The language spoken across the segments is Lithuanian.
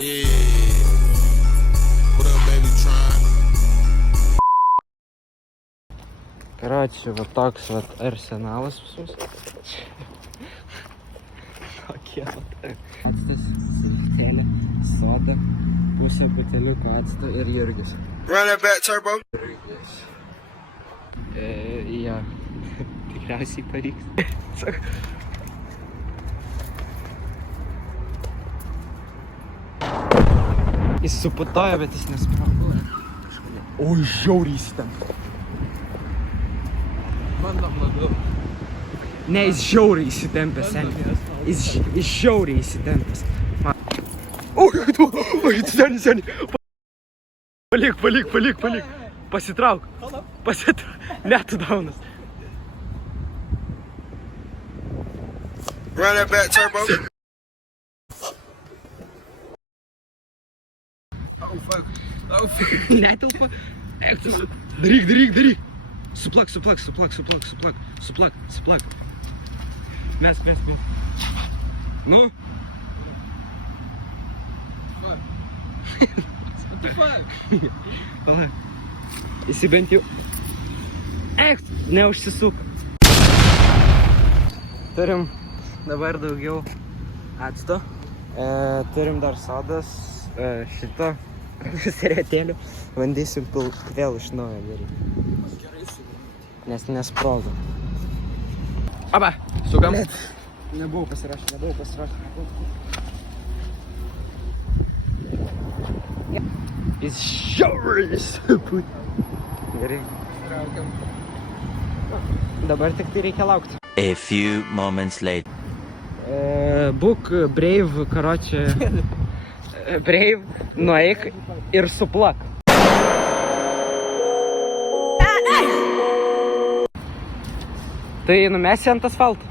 Yeah. What up, baby, trying? Короче, вот так вот арсенал спас. Tokie vat. Actas, siltėlė, soda, pusė buteliuko acto ir Jurgis. Run that back, turbo. Jurgis. Jo. Tikriausiai pavyks. Jis suputojo, bet jis nespravo. O, žiauriai įsitempė. Mano labiau. Ne, jis žiauriai įsitempęs, seniai. Jis žiauriai įsitempęs. Oi, seniai. Palik. Pasitrauk. Ne, tu daunas. Run that back, turbo. Netelpa. Daryk. Suplak. Mes. Nu? What the fuck? Pala. Jis bent jau... Neužsisuka. Turim dabar daugiau acto. Turim dar sodas, šito servetėlių. Bandysim vėl iš naujo daryti. Nes nesprogo. Aba, sukam. Nebuvau pasirašęs. Jis žiauriai suput. Gerai. Dabar tik tai reikia laukti. A few moments later. Būk brave, karočią. Brave, nueik ir suplak. Tai numesi ant asfalto.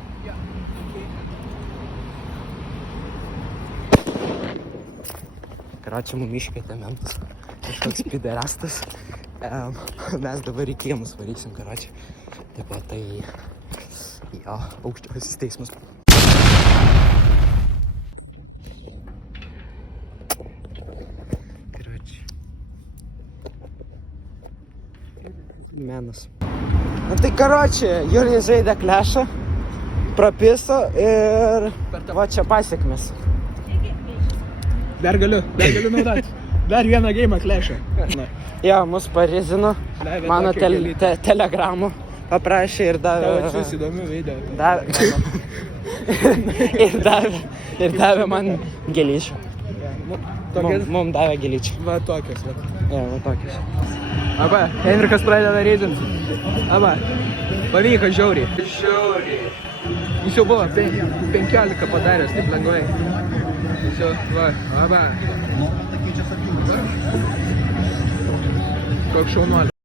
Karočią mum iškvietė mentas. Kažkoks piderastas. Mes dabar į kiemus varysim, karočią. Taip pat tai... Jo, aukščiausias teismas. Karočią. Menas. Na tai karočią, Jurijus žaidė klešą, prapiso ir va čia pasiekmes. Dar galiu naudoti. Dar vieną geimą klešą. Jo, mus parizino, mano telegramų paprašė ir davė... Tavo atsius įdomių video. Ir davė man gėlyčių. Tokias? Mum davė gėlyčių. Va tokias. Jo, va tokias. Aba, Henrikas pradeda reidint. Aba, pavyko žiauriai. Jis jau buvo 15 padaręs, taip lengvai. Jis jau, va, aba. Koks šaunuolis.